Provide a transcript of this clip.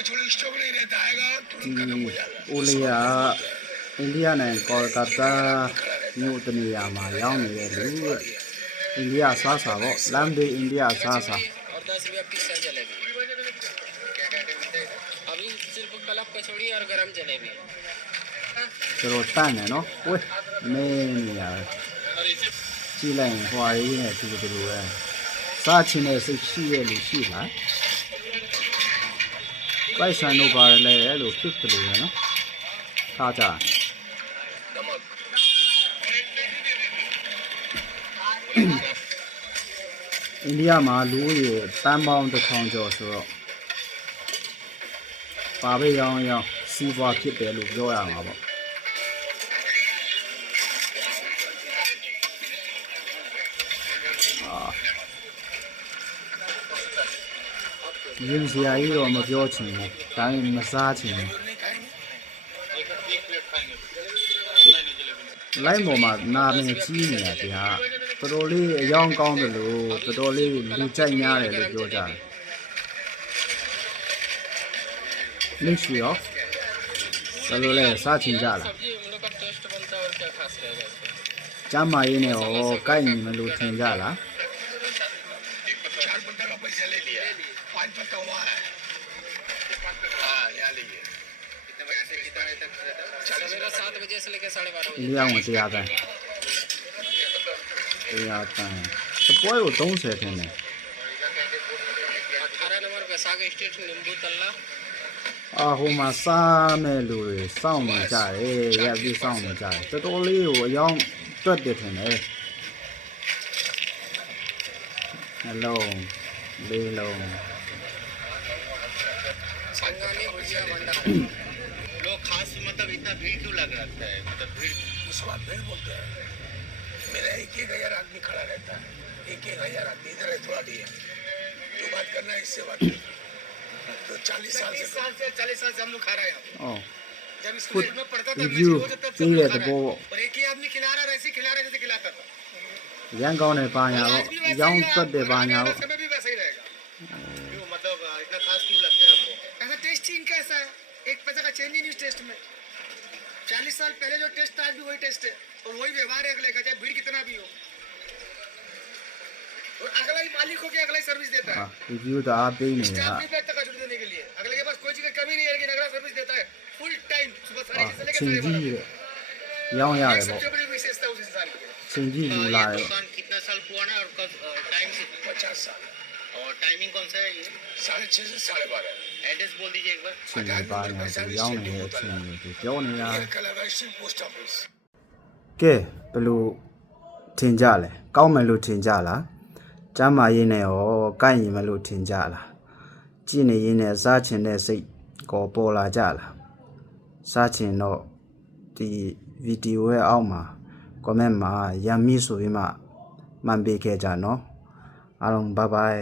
အိုလီယာအိန္ဒိယနဲ့ကောလကတ္တာမြို့တနေရာမှာရောက်နေတဲ့လူအိန္ဒိယစားစာပေါ့လမ်းဘေးအိန္ဒိယစားစာऔर 10 रुपया पीस है जलेबी क्या क्या मिलते हैं अभी सिर्फ कलप कचौड़ी और गरम जलेबी တို့တန့်တယ်နော်ဝေးမင်းနေရကြည့်လိုက်ရင်ဟွာရေးနဲ့ဒီလိုပဲစားချင်တဲ့စိတ်ရှိရလို့ရှိလားပိုက်ဆံတို့ပါတယ်လေအဲ့လိုဖြစ်တယ်လို့ပဲနော်ထားကြအိန္ဒိယမှာလူဦးရေတန်းပေါင်း1000ကျော်ဆိုတော့ပါပဲရောင်းစီးပွားဖြစ်တယ်လို့ပြောရမှာပေါ့ရင်စရာကြီးတော့မပြောချင်ဘူးဒါပေမဲ့မစားချင်ဘူးလိုက်ပေါ်မှာနာမည်ကြီးနေတာတရားတော်တော်လေးအယောင်ကောင်းတယ်လို့တော်တော်လေးလူကြိုက်များတယ်လို့ပြောကြတယ်လက်ရှိရောဘယ်လိုလဲစားချင်ကြလားကျမ်းမာရေးနဲ့ရောကိုက်ညီမလို့ထင်ကြလားဒီအောင်တရားတန်းတရားတန်းစပွဲကို30ထင်တယ်18 नंबर वैशाख स्टेट नींबू तल्ला ဟိုမှာစားမဲ့လူတွေစောင့်နေကြတယ်ရပ်ပြီးစောင့်နေကြတယ်တော်တော်လေးကိုအယောင်တွက်တယ်ထင်တယ်နှလုံးလေးလုံး संगानी भुजिया भंडार लोग खास मतलब इतना भीड़ क्यों लग रहा है मतलब भीड़ उस बात भीड़ बोलते हैं मेरा 1,000 आदमी खड़ा रहता है 1,000 आदमी इधर है थोड़ा दिया जो बात करना है इससे बात तो 40 साल से हम लोग खा रहे हैं जब स्कूल में पढ़ता था और एक ही आदमी खिला रहा ऐसे खिला रहा जैसे खिलाता था ရန်ကောင်းတဲ့ပါညာတော့ရောင်းတက်တဲ့ပါညာတော့ समय भी वैसा ही रहेगा क्यों मतलब इतना खास क्यों लगता है आपको ऐसा टेस्ट ही इनका ऐसा है एक पैसा का चेंज ही नहीं टेस्ट में 40 साल पहले जो टेस्ट था आज भी वही टेस्ट है और वही व्यवहार है अगले का चाहे भीड़ कितना भी हो और अगला ही मालिक हो के अगला ही सर्विस देता है रिव्यू तो आप ही नहीं स्टाफ भी बैठता है देने के लिए अगले के पास कोई चीज की कमी नहीं है लेकिन अगला सर्विस देता है फुल टाइम सुबह साढ़े छह से लेकर साढ़े बारह ရောင်းရတယ်ပေါ့ सबसे बड़ी विशेषता उस इंसान की စင်ကြီးလူလာတယ် दुकान कितना साल पुराना है और कब टाइम से 50 साल और टाइमिंग कौन सा है ये 6:30 से 12:30 एड्रेस बोल दीजिए एक बार စင်ကြီးပါညာသူရောင်းနေတဲ့အချိန်တွေသူပြောနေတာ कलेक्शन पोस्ट ऑफिस ကဲဘယ်လိုထင်ကြလဲကောင်းမယ်လို့ထင်ကြလားကျမ်းမာရေးနဲ့ရောကိုက်ညီမယ်လို့ထင်ကြလားကြည့်နေရင်းနဲ့စားချင်တဲ့စိတ်ကိုပေါ်လာကြလားစားချင်တော့ဒီဗီဒီယိုရဲ့အောက်မှာ comment မှာရမ်းမီဆိုပြီးမှမှန်ပေးခဲ့ကြနော်အားလုံး bye bye